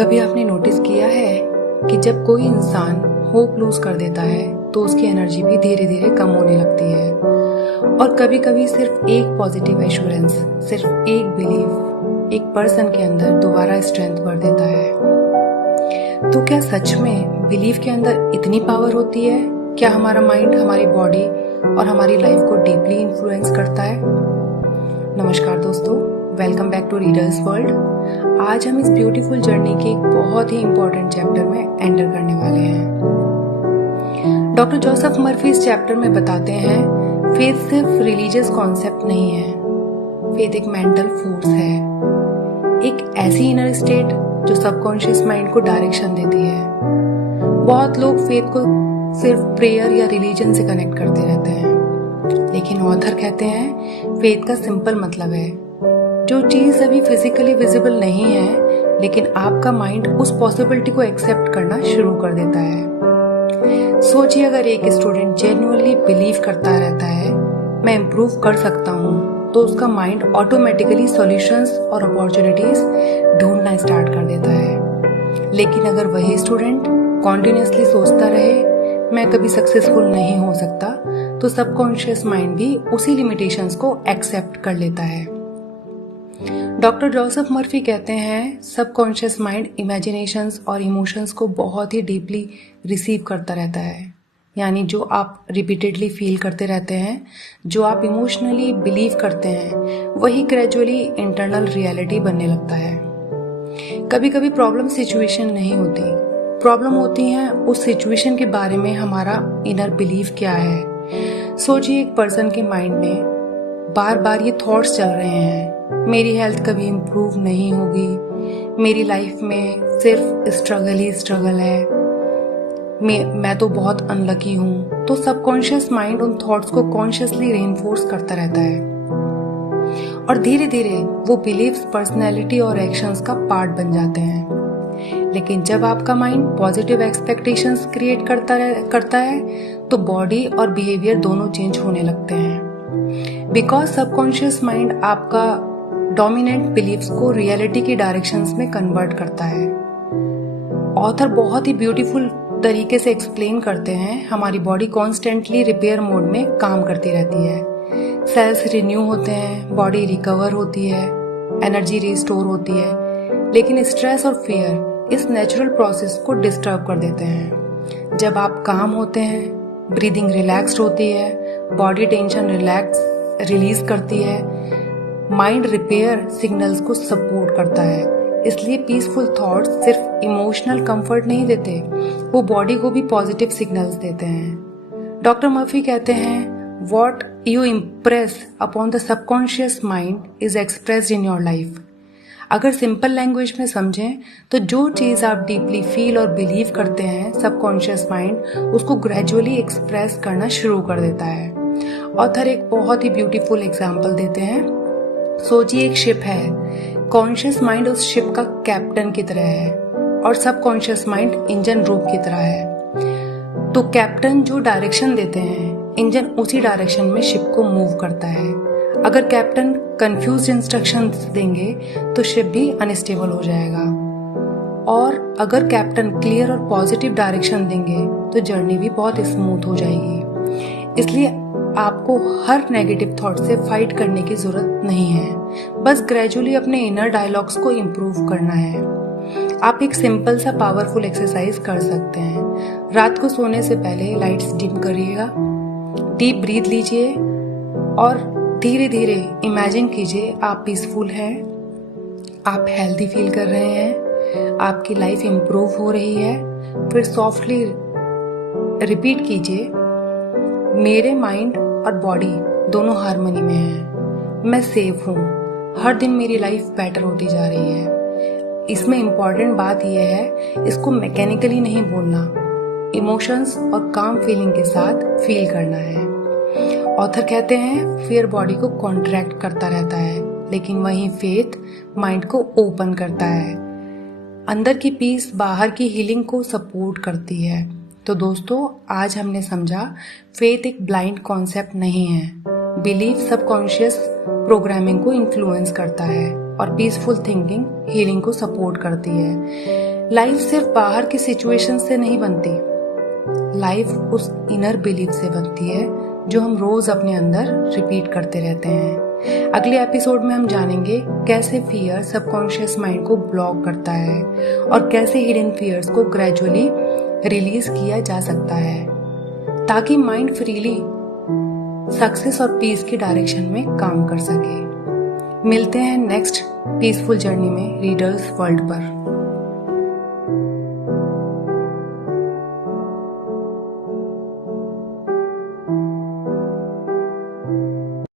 कभी आपने नोटिस किया है कि जब कोई इंसान होप लूज कर देता है तो उसकी एनर्जी भी धीरे धीरे कम होने लगती है। और कभी कभी सिर्फ एक पॉजिटिव एश्योरेंस, सिर्फ एक बिलीव एक पर्सन के अंदर दोबारा स्ट्रेंथ भर देता है। तो क्या सच में बिलीव के अंदर इतनी पावर होती है? क्या हमारा माइंड हमारी बॉडी और हमारी लाइफ को डीपली इन्फ्लुएंस करता है? नमस्कार दोस्तों, welcome back to readers world. आज हम इस ब्यूटीफुल जर्नी के एक बहुत ही इंपॉर्टेंट चैप्टर में एंटर करने वाले हैं। डॉक्टर जोसेफ मर्फी इस चैप्टर में बताते हैं फेथ सिर्फ रिलीजियस कॉन्सेप्ट नहीं है, फेथ एक मेंटल फोर्स है, एक ऐसी इनर स्टेट जो सबकॉन्शियस माइंड को डायरेक्शन देती है। बहुत लोग फेथ को सिर्फ प्रेयर या रिलीजन से कनेक्ट करते रहते हैं, लेकिन ऑथर कहते हैं फेथ का सिंपल मतलब है जो चीज अभी फिजिकली विजिबल नहीं है, लेकिन आपका माइंड उस पॉसिबिलिटी को एक्सेप्ट करना शुरू कर देता है। सोचिए, अगर एक स्टूडेंट जेन्युइनली बिलीव करता रहता है मैं इम्प्रूव कर सकता हूँ, तो उसका माइंड ऑटोमेटिकली सॉल्यूशंस और अपॉर्चुनिटीज ढूंढना स्टार्ट कर देता है। लेकिन अगर वही स्टूडेंट कॉन्टिन्यूसली सोचता रहे मैं कभी सक्सेसफुल नहीं हो सकता, तो सबकॉन्शियस माइंड भी उसी लिमिटेशंस को एक्सेप्ट कर लेता है। डॉक्टर जोसेफ मर्फी कहते हैं सबकॉन्शियस माइंड इमेजिनेशंस और इमोशंस को बहुत ही डीपली रिसीव करता रहता है। यानी जो आप रिपीटेडली फील करते रहते हैं, जो आप इमोशनली बिलीव करते हैं, वही ग्रेजुअली इंटरनल रियलिटी बनने लगता है। कभी कभी प्रॉब्लम सिचुएशन नहीं होती, प्रॉब्लम होती है उस सिचुएशन के बारे में हमारा इनर बिलीव क्या है। सोचिए, एक पर्सन के माइंड में बार बार ये थॉट्स चल रहे हैं, मेरी हेल्थ कभी इम्प्रूव नहीं होगी, मेरी लाइफ में सिर्फ स्ट्रगल ही स्ट्रगल है, मैं तो बहुत अनलकी हूँ। तो सबकॉन्शियस माइंड उन थॉट्स को कॉन्शियसली रेनफोर्स करता रहता है और धीरे धीरे वो बिलीव्स पर्सनैलिटी और एक्शंस का पार्ट बन जाते हैं। लेकिन जब आपका माइंड पॉजिटिव एक्सपेक्टेशंस क्रिएट करता है तो बॉडी और बिहेवियर दोनों चेंज होने लगते हैं। बिकॉज सबकॉन्शियस माइंड आपका डोमिनेंट बिलीव्स को रियलिटी की डायरेक्शंस में कन्वर्ट करता है। ऑथर बहुत ही ब्यूटीफुल तरीके से एक्सप्लेन करते हैं हमारी बॉडी कॉन्स्टेंटली रिपेयर मोड में काम करती रहती है। सेल्स रिन्यू होते हैं, बॉडी रिकवर होती है, एनर्जी रिस्टोर होती है। लेकिन स्ट्रेस और फियर इस नेचुरल प्रोसेस को डिस्टर्ब कर देते हैं। जब आप काम होते हैं, ब्रीदिंग रिलैक्स्ड होती है, बॉडी टेंशन रिलीज करती है, माइंड रिपेयर सिग्नल्स को सपोर्ट करता है। इसलिए पीसफुल थॉट्स सिर्फ इमोशनल कंफर्ट नहीं देते, वो बॉडी को भी पॉजिटिव सिग्नल्स देते हैं। डॉक्टर मर्फी कहते हैं what you impress upon the subconscious mind is expressed in your life. अगर सिंपल लैंग्वेज में समझें तो जो चीज आप डीपली फील और बिलीव करते हैं, सबकॉन्शियस माइंड उसको ग्रेजुअली एक्सप्रेस करना शुरू कर देता है। ऑथर एक बहुत ही ब्यूटीफुल एग्जाम्पल देते हैं। सोचिए, एक शिप है, कॉन्शियस माइंड उस शिप का कैप्टन की तरह है और सबकॉन्शियस माइंड इंजन रूम की तरह है। तो कैप्टन जो डायरेक्शन देते हैं, इंजन उसी डायरेक्शन में शिप को मूव करता है। अगर कैप्टन कंफ्यूज्ड इंस्ट्रक्शंस देंगे तो शिप भी अनस्टेबल हो जाएगा, और अगर कैप्टन क्लियर और पॉजिटिव डायरेक्शन देंगे तो जर्नी भी बहुत स्मूथ हो जाएगी। इसलिए आपको हर नेगेटिव थॉट से फाइट करने की जरूरत नहीं है, बस ग्रेजुअली अपने इनर डायलॉग्स को इम्प्रूव करना है। आप एक सिंपल सा पावरफुल एक्सरसाइज कर सकते हैं। रात को सोने से पहले लाइट्स डिम करिएगा, डीप ब्रीथ लीजिए और धीरे धीरे इमेजिन कीजिए आप पीसफुल हैं, आप हेल्दी फील कर रहे हैं, आपकी लाइफ इम्प्रूव हो रही है। फिर सॉफ्टली रिपीट कीजिए, मेरे माइंड और बॉडी दोनों हार्मनी में हैं, मैं सेफ हूँ, हर दिन मेरी लाइफ बेटर होती जा रही है। इसमें इम्पॉर्टेंट बात यह है, इसको मैकेनिकली नहीं बोलना, इमोशंस और काम फीलिंग के साथ फील करना है। ऑथर कहते हैं फियर बॉडी को कॉन्ट्रैक्ट करता रहता है, लेकिन वहीं फेथ माइंड को ओपन करता है। अंदर की पीस बाहर की हीलिंग को सपोर्ट करती है। तो दोस्तों, आज हमने समझा फेथ एक ब्लाइंड कॉन्सेप्ट नहीं है, बिलीफ सबकॉन्शियस प्रोग्रामिंग को इन्फ्लुएंस करता है और पीसफुल थिंकिंग हीलिंग को सपोर्ट करती है। लाइफ सिर्फ बाहर की सिचुएशन से नहीं बनती, लाइफ उस इनर बिलीफ से बनती है जो हम रोज अपने अंदर रिपीट करते रहते हैं। अगले एपिसोड में हम जानेंगे कैसे फियर सबकॉन्शियस माइंड को ब्लॉक करता है और कैसे हिडन फियर्स को ग्रेजुअली रिलीज किया जा सकता है ताकि माइंड फ्रीली सक्सेस और पीस की डायरेक्शन में काम कर सके। मिलते हैं नेक्स्ट पीसफुल जर्नी में रीडर्स वर्ल्ड पर।